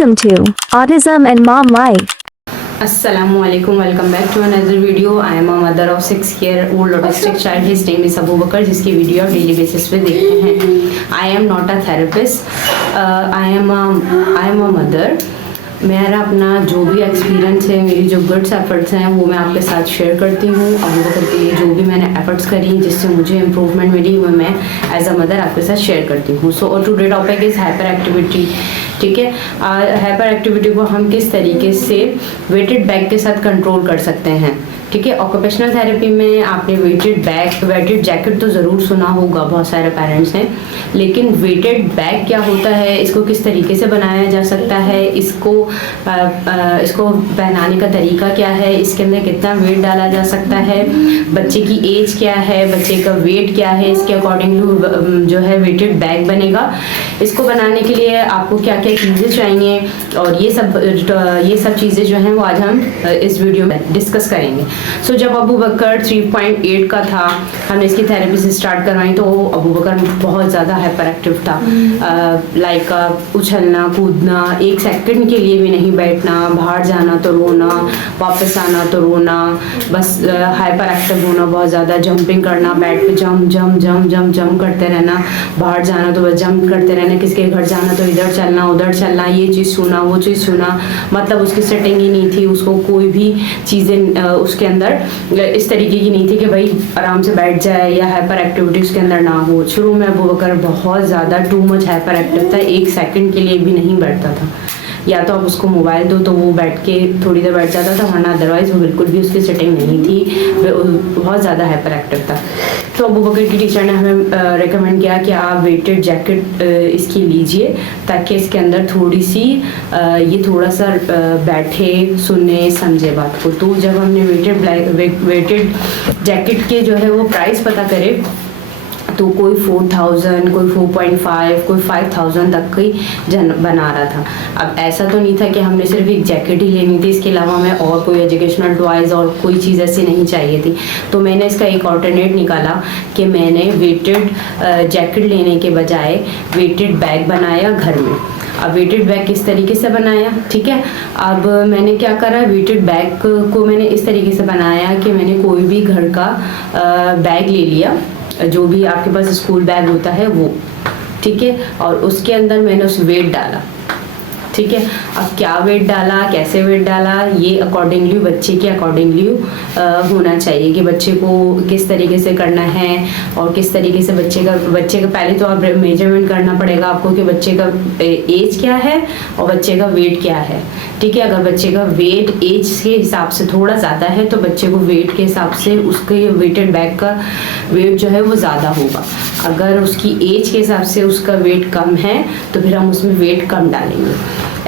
Welcome to Autism and Mom Life. Assalamualaikum, welcome back to another video. I am a mother of 6-year-old autistic child. His name is Abu Bakar, जिसकी video आप daily basis पे देखते हैं. I am not a therapist. I am a mother. मेरा अपना जो भी experience है, मेरी जो गुड्स एफर्ट्स हैं वो मैं आपके साथ शेयर करती हूँ. अबू बकर के लिए जो भी मैंने एफर्ट्स करी जिससे मुझे इम्प्रूवमेंट मिली वो मैं एज अ मदर आपके साथ शेयर करती हूँ. So today topic is hyper activity. ठीक है, हाइपर एक्टिविटी को हम किस तरीके से वेटेड बैग के साथ कंट्रोल कर सकते हैं. ठीक है, ऑक्यूपेशनल थेरेपी में आपने वेटेड जैकेट तो ज़रूर सुना होगा, बहुत सारे पेरेंट्स हैं. लेकिन वेटेड बैग क्या होता है, इसको किस तरीके से बनाया जा सकता है, इसको पहनाने का तरीका क्या है, इसके अंदर कितना वेट डाला जा सकता है, बच्चे की एज क्या है, बच्चे का वेट क्या है, इसके अकॉर्डिंग टू जो है वेटेड बैग बनेगा. इसको बनाने के लिए आपको क्या क्या चीज़ें चाहिए और ये सब चीज़ें जो हैं वो आज हम इस वीडियो में डिस्कस करेंगे. सो जब अबू बकर 3.8 का था, हमने इसकी थेरेपी से स्टार्ट करवाई तो अबू बकर बहुत ज़्यादा हाइपर एक्टिव था. लाइक उछलना कूदना, एक सेकंड के लिए भी नहीं बैठना, बाहर जाना तो रोना, वापस आना तो रोना, बस हाइपर एक्टिव होना, बहुत ज़्यादा जंपिंग करना, बेड पे जंप करते रहना, बाहर जाना तो बस जंप करते रहना, किसी के घर जाना तो इधर चलना उधर चलना, ये चीज़ छूना वो चीज़ छूना. मतलब उसकी सेटिंग ही नहीं थी, उसको कोई भी चीज़ें उसके अंदर इस तरीके की नहीं थी कि भाई आराम से बैठ जाए या हाइपर एक्टिविटी उसके अंदर ना हो. शुरू में अबू बकर बहुत ज़्यादा टू मच हाइपर एक्टिव था, एक सेकंड के लिए भी नहीं बैठता था. या तो आप उसको मोबाइल दो तो वो बैठ के थोड़ी देर बैठ जाता था, वरना अदरवाइज़ वो बिल्कुल भी उसकी सेटिंग नहीं थी, बहुत ज़्यादा हाइपर एक्टिव था. तो अबू बकर की टीचर ने हमें रेकमेंड किया कि आप वेटेड जैकेट इसकी लीजिए ताकि इसके अंदर थोड़ी सी ये थोड़ा सा बैठे सुने समझे बात को. तो जब हमने वेटेड जैकेट के जो है वो प्राइस पता करे तो कोई 4,000, कोई 4.5, कोई 5,000 तक की बना रहा था. अब ऐसा तो नहीं था कि हमने सिर्फ एक जैकेट ही लेनी थी, इसके अलावा हमें और कोई एजुकेशनल टॉयज़ और कोई चीज़ ऐसी नहीं चाहिए थी. तो मैंने इसका एक ऑल्टरनेट निकाला कि मैंने वेटेड जैकेट लेने के बजाय वेटेड बैग बनाया घर में. अब वेटेड बैग किस तरीके से बनाया, ठीक है. अब मैंने क्या करा, वेटेड बैग को मैंने इस तरीके से बनाया कि मैंने कोई भी घर का बैग ले लिया, जो भी आपके पास स्कूल बैग होता है वो, ठीक है, और उसके अंदर मैंने उस वेट डाला. ठीक है, अब क्या वेट डाला, कैसे वेट डाला, ये अकॉर्डिंगली बच्चे के अकॉर्डिंगली होना चाहिए कि बच्चे को किस तरीके से करना है और किस तरीके से बच्चे का पहले तो आप मेजरमेंट करना पड़ेगा आपको कि बच्चे का एज क्या है और बच्चे का वेट क्या है. ठीक है, अगर बच्चे का वेट एज के हिसाब से थोड़ा ज़्यादा है तो बच्चे को वेट के हिसाब से उसके वेटेड बैग का वेट जो है वो ज़्यादा होगा. अगर उसकी एज के हिसाब से उसका वेट कम है तो फिर हम उसमें वेट कम डालेंगे.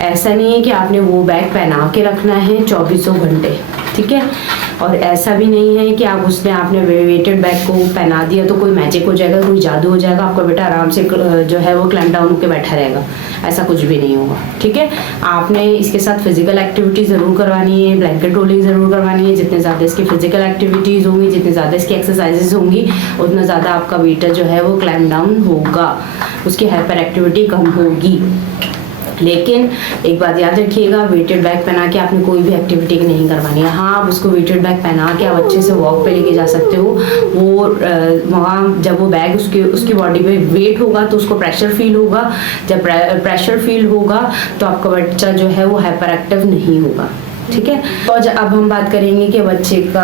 ऐसा नहीं है कि आपने वो बैग पहना के रखना है 24 घंटे. ठीक है, और ऐसा भी नहीं है कि आपने वेटेड बैग को पहना दिया तो कोई मैजिक हो जाएगा, कोई जादू हो जाएगा, आपका बेटा आराम से जो है वो क्लैम्प डाउन होकर बैठा रहेगा. ऐसा कुछ भी नहीं होगा. ठीक है, आपने इसके साथ फिजिकल एक्टिविटी ज़रूर करवानी है, ब्लैंकेट रोलिंग ज़रूर करवानी है. जितने ज़्यादा इसकी फिजिकल एक्टिविटीज़ होंगी, जितने ज़्यादा इसकी एक्सरसाइजेज होंगी, उतना ज़्यादा आपका बेटा जो है वो क्लैम्प डाउन होगा, उसकी हाइपर एक्टिविटी कम होगी. लेकिन एक बात याद रखिएगा, वेटेड बैग पहना के आपने कोई भी एक्टिविटी नहीं करवानी है. हाँ, आप उसको वेटेड बैग पहना के आप अच्छे से वॉक पे लेके जा सकते हो. वो वहाँ जब वो बैग उसकी बॉडी पे वेट होगा तो उसको प्रेशर फील होगा. जब प्रेशर फील होगा तो आपका बच्चा जो है वो हाइपर एक्टिव नहीं होगा. ठीक है, और अब हम बात करेंगे कि बच्चे का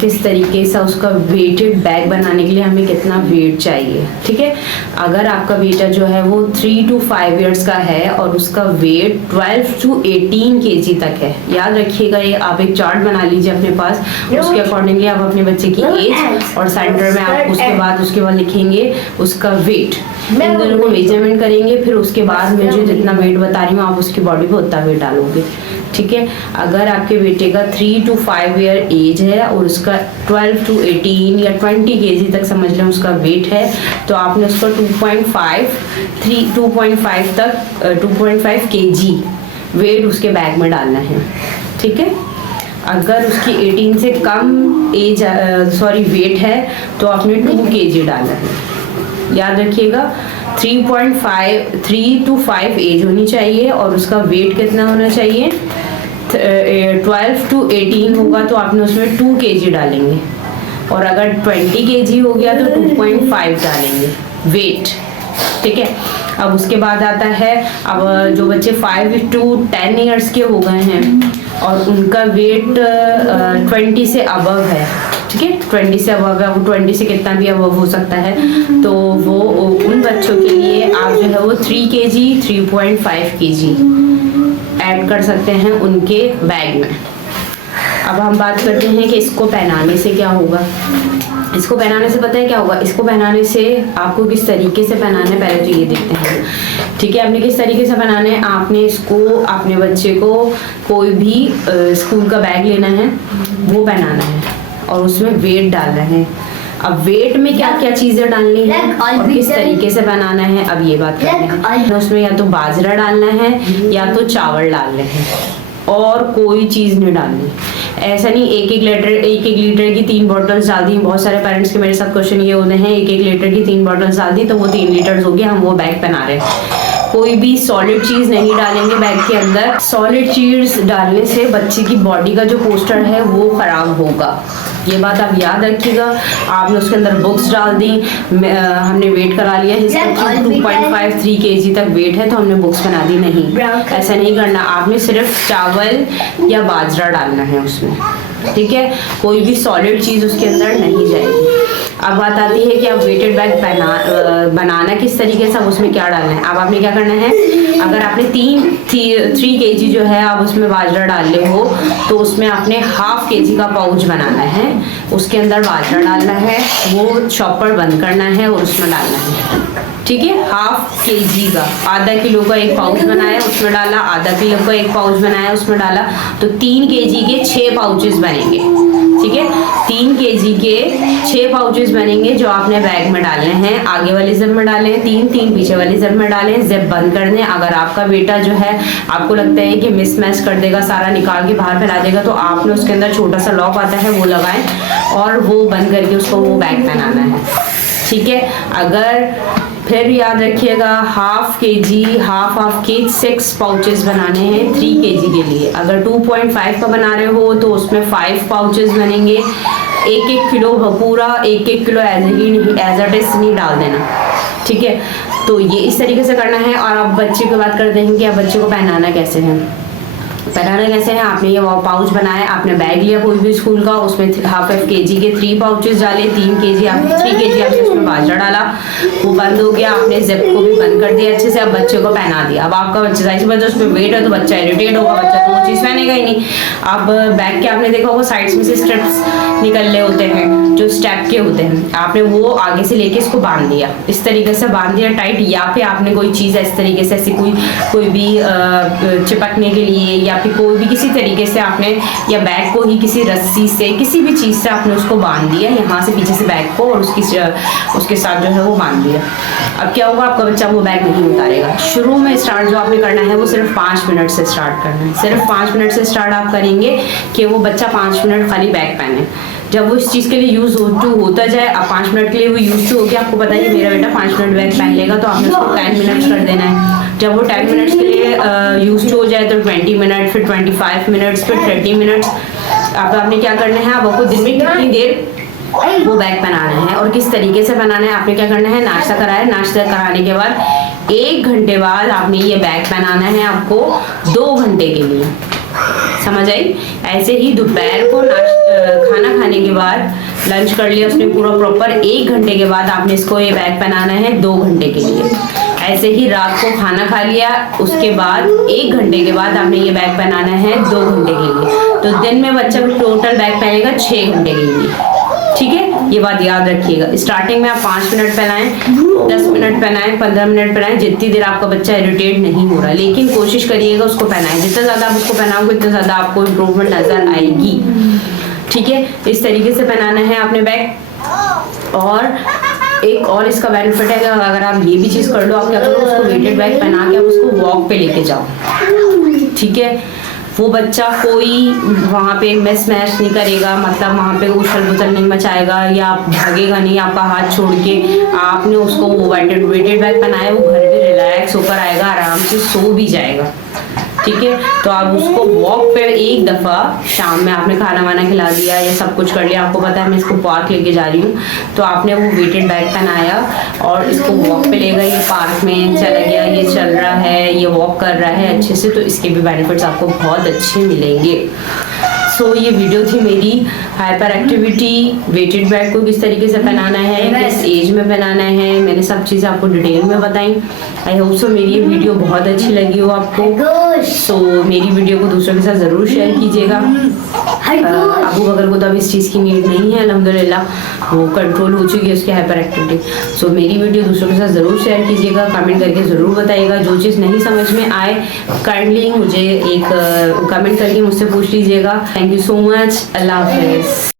किस तरीके से उसका वेटेड बैग बनाने के लिए हमें कितना वेट चाहिए. ठीक है, अगर आपका बेटा जो है वो 3 to 5 इयर्स का है और उसका वेट 12 to 18 kg तक है, याद रखिएगा, ये आप एक चार्ट बना लीजिए अपने पास. उसके अकॉर्डिंगली आप अपने बच्चे की एज और सेंटर में आप उसके बाद लिखेंगे उसका वेट. इन दोनों को मेजरमेंट करेंगे, फिर उसके बाद मैं जो जितना वेट बता रही हूँ आप उसकी बॉडी पे उतना वेट डालोगे. ठीक है, अगर आपके बेटे का 3 to 5 ईयर एज है और उसका 12 to 18 या 20 kg तक समझ लें उसका वेट है, तो आपने उसको 2.5 kg वेट उसके बैग में डालना है. ठीक है, अगर उसकी 18 से कम वेट है तो आपने 2 kg डालना है. याद रखिएगा, 3 to 5 एज होनी चाहिए और उसका वेट कितना होना चाहिए, 12 to 18 होगा तो आपने उसमें 2 kg डालेंगे, और अगर 20 kg हो गया तो 2.5 डालेंगे वेट। ठीक है, अब उसके बाद आता है, अब जो बच्चे 5 to 10 ईयर्स के हो गए हैं और उनका वेट 20 से अबव है, ठीक है, 20 से अबव है, वो 20 से कितना भी अबव हो सकता है, तो वो उन बच्चों के लिए आप जो है वो 3 kg 3.5 kg ऐड कर सकते हैं उनके बैग में। अब हम बात करते हैं कि इसको पहनाने से क्या होगा। इसको पहनाने से पता है क्या होगा, इसको पहनाने से आपको किस तरीके से पहनाना है पहले तो ये देखते हैं। ठीक है, आपने किस तरीके से पहनाना है, आपने इसको अपने बच्चे को कोई भी स्कूल का बैग लेना है, वो पहनाना है और उसमें वेट डालना है। अब वेट में क्या क्या चीजें डालनी है और किस तरीके से बनाना है, अब ये बात करते हैं। उसमें या तो बाजरा डालना है या तो चावल डालने हैं और कोई चीज नहीं डालनी। ऐसा नहीं 1 लीटर की 3 बॉटल्स डाल दी। बहुत सारे पेरेंट्स के मेरे साथ क्वेश्चन ये होते हैं 1 लीटर की 3 बॉटल्स डाल दी तो वो 3 लीटर हो गया, हम वो बैग पहना रहे हैं। कोई भी सॉलिड चीज नहीं डालेंगे बैग के अंदर। सॉलिड चीज डालने से बच्चे की बॉडी का जो पोस्टर है वो खराब होगा, ये बात आप याद रखिएगा। आपने उसके अंदर बुक्स डाल दी, हमने वेट करा लिया है 2.5-3 kg तक वेट है तो हमने बुक्स बना दी, नहीं, ऐसा नहीं करना। आपने सिर्फ चावल या बाजरा डालना है उसमें, ठीक है, कोई भी सॉलिड चीज उसके अंदर नहीं जाएगी। अब बात आती है कि आप वेटेड बैग बनाना किस तरीके से, अब उसमें क्या डालना है। अब आपने क्या करना है, अगर आपने 3 kg जो है आप उसमें बाजरा डाल रहे हो तो उसमें आपने 1/2 kg का पाउच बनाना है, उसके अंदर बाजरा डालना है, वो चॉपर बंद करना है और उसमें डालना है, ठीक है। 1/2 kg का, आधा किलो का एक पाउच बनाया उसमें डाला, आधा किलो का एक पाउच बनाया उसमें डाला, तो 3 kg के 6 पाउचेस बनेंगे, ठीक है। 3 kg के 6 पाउचेस बनेंगे जो आपने बैग में डालने हैं। आगे वाली जिप में डालें 3 पीछे वाली जिप में डालें, जिप बंद कर दें। अगर आपका बेटा जो है आपको लगता है कि मिसमैच कर देगा, सारा निकाल के बाहर फैला देगा, तो आपने उसके अंदर छोटा सा लॉक आता है वो लगाएं और वो बंद करके उसको वो बैग पहनाना है, ठीक है। अगर फिर याद रखिएगा 1/2 kg के 6 पाउचेस बनाने हैं 3 kg के लिए। अगर 2.5 का बना रहे हो तो उसमें 5 पाउचेस बनेंगे। 1-1 किलो पूरा 1-1 किलो एज इट इज नहीं डाल देना, ठीक है। तो ये इस तरीके से करना है। और अब बच्चे की बात करते हैं कि अब बच्चे को पहनाना कैसे है। पहनाना कैसे है, आपने ये पाउच बनाया, आपने बैग लिया कोई भी स्कूल का, उसमें 1/2 kg के 3 पाउचेस डाले, 3 kg आपने उसमें बाजरा डाला, वो बंद हो गया, आपने जिप को भी बंद कर दिया अच्छे से। अब बच्चे को पहना दिया। अब आपका बच्चा जाहिर बात है उसमें वेट है तो बच्चा इरिटेट होगा, बच्चा तो वो चीज़ पहनेगा ही नहीं। अब बैग के आपने देखा होगा साइड्स में से स्ट्रिप्स निकल रहे होते हैं जो स्टेप के होते हैं, आपने वो आगे से लेके इसको बांध दिया, इस तरीके से बांध दिया टाइट। या फिर आपने कोई चीज़ इस तरीके से ऐसी कोई भी चिपकने के लिए या फिर कोई भी किसी तरीके से आपने, या बैग को ही किसी रस्सी से किसी भी चीज़ से आपने उसको बांध दिया, यहाँ से पीछे से बैग को और उसके साथ जो है वो बांध दिया। अब क्या होगा, आपका बच्चा वो बैग नहीं उतारेगा। शुरू में स्टार्ट जो आपने करना है वो सिर्फ 5 मिनट से स्टार्ट करना है। सिर्फ 5 मिनट से स्टार्ट आप करेंगे कि वो बच्चा 5 मिनट खाली बैग पहने। जब वो इस चीज़ के लिए यूज़ होता जाए, अब 5 मिनट के लिए वो यूज़ हो गया, आपको पता है मेरा बेटा 5 मिनट बैग पहन लेगा, तो आपने उसको 10 मिनट्स कर देना है। जब वो 10 मिनट्स के लिए यूज़ हो जाए तो 20 मिनट, फिर 25 मिनट्स, फिर 30 मिनट्स। अब आपने क्या करना है, अब आपको दिन में कितनी देर वो बैग बनाना है और किस तरीके से बनाना है। आपने क्या करना है, नाश्ता कराया, नाश्ता कराने के बाद 1 घंटे बाद आपने ये बैग बनाना है आपको 2 घंटे के लिए, समझ आई। ऐसे ही दोपहर को खाना खाने के बाद लंच कर लिया उसने पूरा प्रॉपर, 1 घंटे के बाद आपने इसको ये बैग पहनाना है 2 घंटे के लिए। ऐसे ही रात को खाना खा लिया उसके बाद 1 घंटे के बाद आपने ये बैग पहनाना है 2 घंटे के लिए। तो दिन में बच्चा टोटल बैग पहनेगा 6 घंटे के लिए, ठीक है। ये बात याद रखिएगा। स्टार्टिंग में आप 5 मिनट पहनाएं, 10 मिनट पहनाएं, 15 मिनट पहनाएं, जितनी देर आपका बच्चा इरिटेट नहीं हो रहा, लेकिन कोशिश करिएगा उसको पहनाएं। जितना ज़्यादा आप उसको पहनाओगे उतना ज़्यादा आपको इम्प्रूवमेंट नज़र आएगी, ठीक है। इस तरीके से पहनाना है आपने बैग। और एक और इसका बेनिफिट है कि अगर आप ये भी चीज़ कर लो, आप क्या करो, उसको वेटेड बैग पहना के आप उसको वॉक पे लेके जाओ, ठीक है। वो बच्चा कोई वहाँ पे मिस मैच नहीं करेगा, मतलब वहाँ पे उछल पुछल नहीं मचाएगा या भागेगा नहीं आपका हाथ छोड़ के। आपने उसको वो वेटेड बैग पहनाया, वो घर पे रिलैक्स होकर आएगा, आराम से सो भी जाएगा, ठीक है। तो आप उसको वॉक पे एक दफ़ा शाम में आपने खाना वाना खिला दिया या सब कुछ कर लिया, आपको पता है मैं इसको पार्क लेके जा रही हूँ, तो आपने वो वेटेड बैग पहनाया और इसको वॉक पे ले गए, ये पार्क में चला गया, ये चल रहा है, ये वॉक कर रहा है अच्छे से, तो इसके भी बेनिफिट्स आपको बहुत अच्छे मिलेंगे। सो ये वीडियो थी मेरी हाइपर एक्टिविटी वेटेड बैग को किस तरीके से पहनाना है, किस एज में पहनाना है, मैंने सब चीज़ें आपको डिटेल में बताई। आई होप सो मेरी ये वीडियो बहुत अच्छी लगी हो आपको। सो मेरी वीडियो को दूसरों के साथ ज़रूर शेयर कीजिएगा। अबू बकर को तो अब इस चीज़ की नीड नहीं है, अल्हम्दुलिल्लाह वो कंट्रोल हो चुकी है उसकी हाइपर एक्टिविटी। सो मेरी वीडियो दूसरों के साथ ज़रूर शेयर कीजिएगा, कमेंट करके ज़रूर बताइएगा। जो चीज़ नहीं समझ में आए काइंडली मुझे एक कमेंट करके मुझसे पूछ लीजिएगा। थैंक यू सो मच, अल्लाह हाफ़िज़।